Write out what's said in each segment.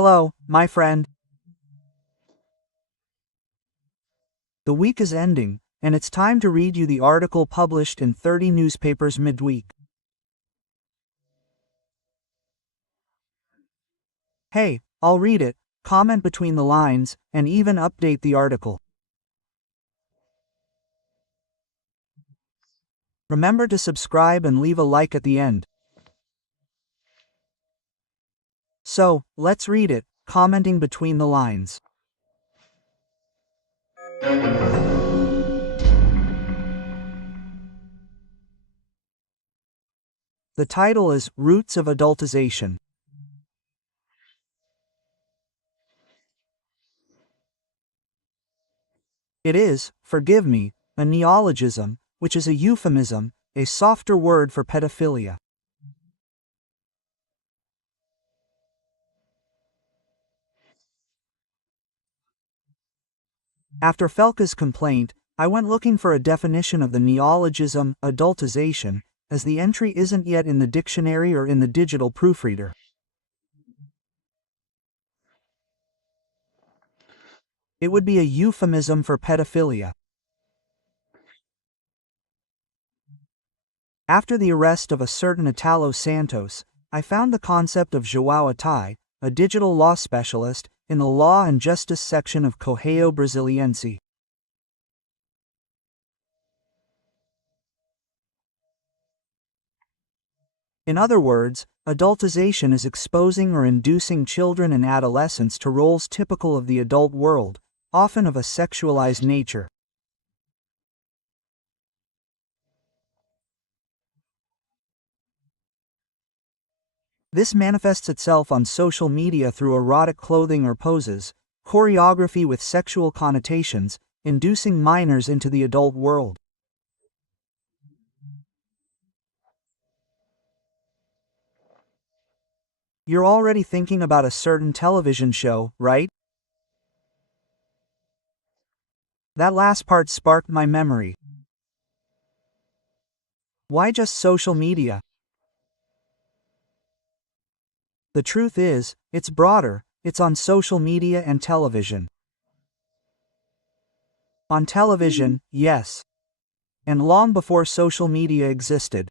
Hello, my friend. The week is ending, and it's time to read you the article published in 30 newspapers midweek. Hey, I'll read it, comment between the lines, and even update the article. Remember to subscribe and leave a like at the end. So, let's read it, commenting between the lines. The title is Roots of Adultization. It is, forgive me, a neologism, which is a euphemism, a softer word for pedophilia. After Felka's complaint, I went looking for a definition of the neologism, adultization, as the entry isn't yet in the dictionary or in the digital proofreader. It would be a euphemism for pedophilia. After the arrest of a certain Italo Santos, I found the concept of João Atai, a digital law specialist, in the Law and Justice section of Correio Brasiliense. In other words, adultization is exposing or inducing children and adolescents to roles typical of the adult world, often of a sexualized nature. This manifests itself on social media through erotic clothing or poses, choreography with sexual connotations, inducing minors into the adult world. You're already thinking about a certain television show, right? That last part sparked my memory. Why just social media? The truth is, it's broader, it's on social media and television. On television, yes. And long before social media existed.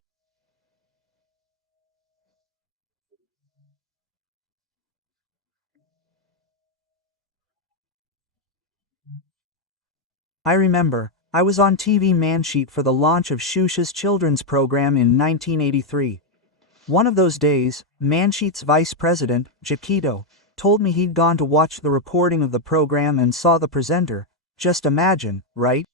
I remember, I was on TV Mansheet for the launch of Xuxa's children's program in 1983. One of those days, Mansheet's vice president, Jaquito, told me he'd gone to watch the recording of the program and saw the presenter. Just imagine, right?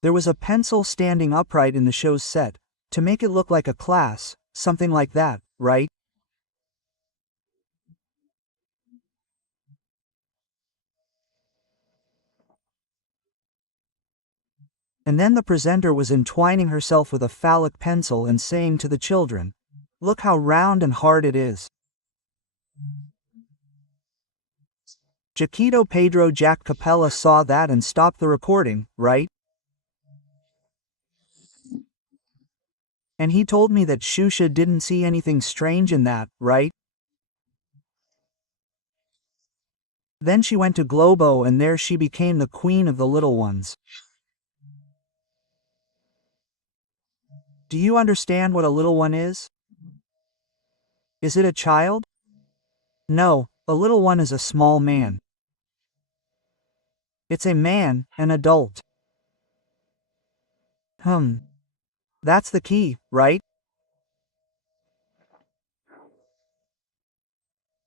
There was a pencil standing upright in the show's set, to make it look like a class, something like that, right? And then the presenter was entwining herself with a phallic pencil and saying to the children, "Look how round and hard it is." Jaquito Pedro Jack Capella saw that and stopped the recording, right? And he told me that Xuxa didn't see anything strange in that, right? Then she went to Globo and there she became the queen of the little ones. Do you understand what a little one is? Is it a child? No, a little one is a small man. It's a man, an adult. That's the key, right?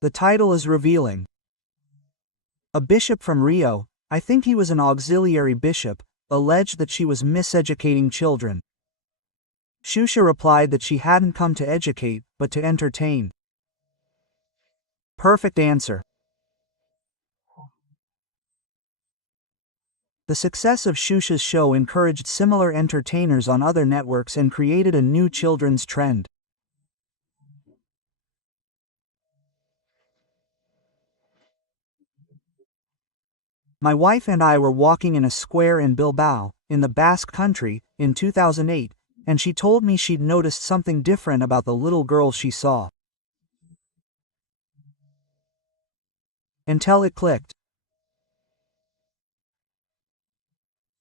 The title is revealing. A bishop from Rio, I think he was an auxiliary bishop, alleged that she was miseducating children. Xuxa replied that she hadn't come to educate, but to entertain. Perfect answer. The success of Xuxa's show encouraged similar entertainers on other networks and created a new children's trend. My wife and I were walking in a square in Bilbao, in the Basque Country, in 2008, and she told me she'd noticed something different about the little girls she saw. Until it clicked.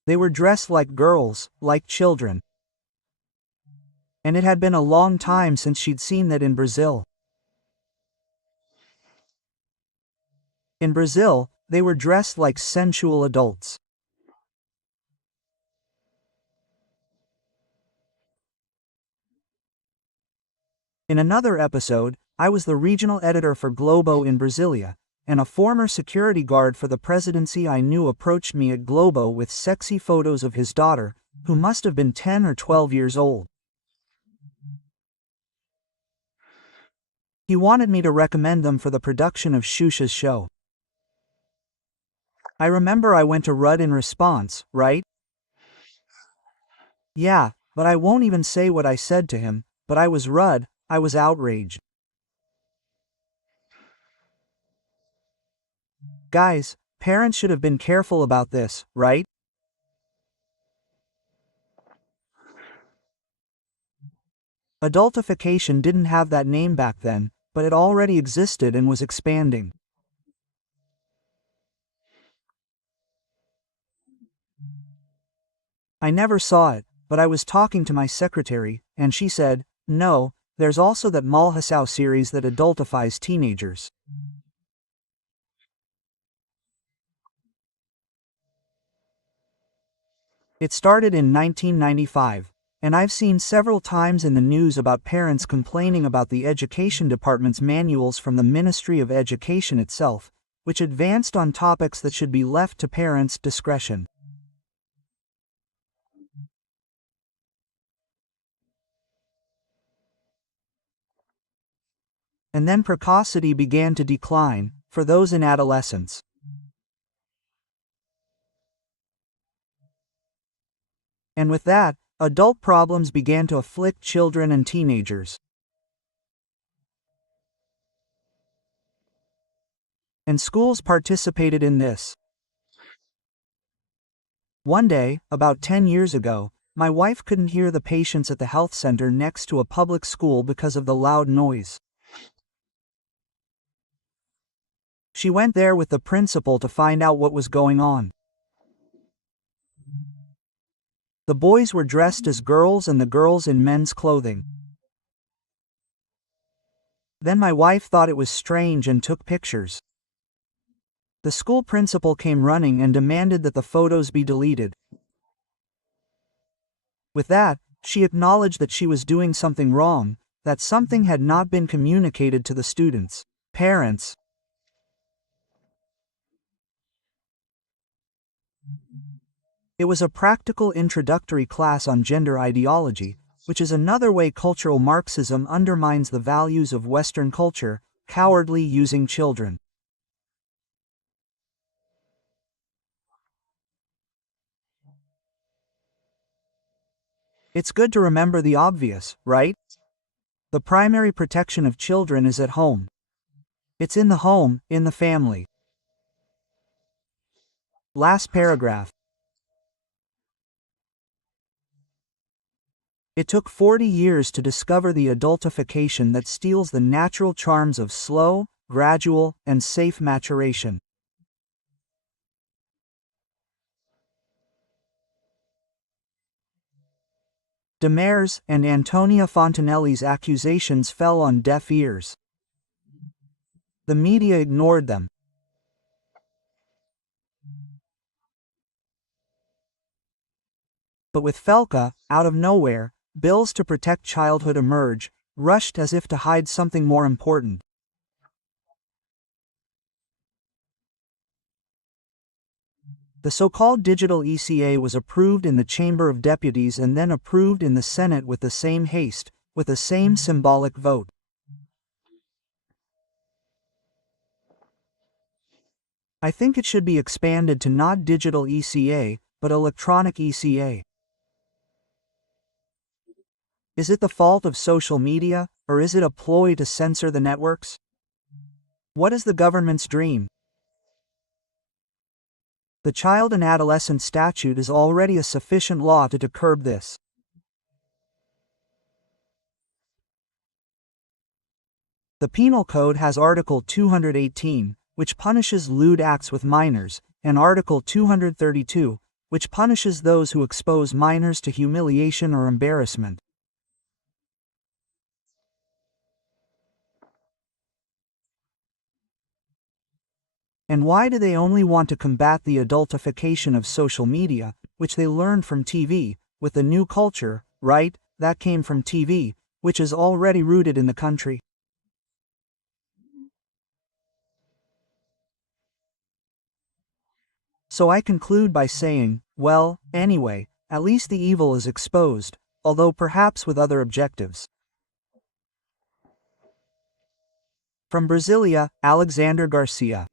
They were dressed like girls, like children. And it had been a long time since she'd seen that in Brazil. In Brazil, they were dressed like sensual adults. In another episode, I was the regional editor for Globo in Brasilia, and a former security guard for the presidency I knew approached me at Globo with sexy photos of his daughter, who must have been 10 or 12 years old. He wanted me to recommend them for the production of Xuxa's show. I remember I went to Rudd in response, right? Yeah, but I won't even say what I said to him, but I was Rudd, I was outraged. Guys, parents should have been careful about this, right? Adultification didn't have that name back then, but it already existed and was expanding. I never saw it, but I was talking to my secretary, and she said, no, there's also that Malhaçao series that adultifies teenagers. It started in 1995, and I've seen several times in the news about parents complaining about the Education Department's manuals from the Ministry of Education itself, which advanced on topics that should be left to parents' discretion. And then precocity began to decline, for those in adolescence. And with that, adult problems began to afflict children and teenagers. And schools participated in this. One day, about 10 years ago, my wife couldn't hear the patients at the health center next to a public school because of the loud noise. She went there with the principal to find out what was going on. The boys were dressed as girls and the girls in men's clothing. Then my wife thought it was strange and took pictures. The school principal came running and demanded that the photos be deleted. With that, she acknowledged that she was doing something wrong, that something had not been communicated to the students, parents. It was a practical introductory class on gender ideology, which is another way cultural Marxism undermines the values of Western culture, cowardly using children. It's good to remember the obvious, right? The primary protection of children is at home. It's in the home, in the family. Last paragraph. It took 40 years to discover the adultification that steals the natural charms of slow, gradual, and safe maturation. Demers and Antonia Fontanelli's accusations fell on deaf ears. The media ignored them. But with Felka, out of nowhere, bills to protect childhood emerge, rushed as if to hide something more important. The so-called digital ECA was approved in the Chamber of Deputies and then approved in the Senate with the same haste, with the same symbolic vote. I think it should be expanded to not digital ECA, but electronic ECA. Is it the fault of social media, or is it a ploy to censor the networks? What is the government's dream? The child and adolescent statute is already a sufficient law to curb this. The Penal Code has Article 218, which punishes lewd acts with minors, and Article 232, which punishes those who expose minors to humiliation or embarrassment. And why do they only want to combat the adultification of social media, which they learned from TV, with the new culture, right, that came from TV, which is already rooted in the country? So I conclude by saying, well, anyway, at least the evil is exposed, although perhaps with other objectives. From Brasilia, Alexandre Garcia.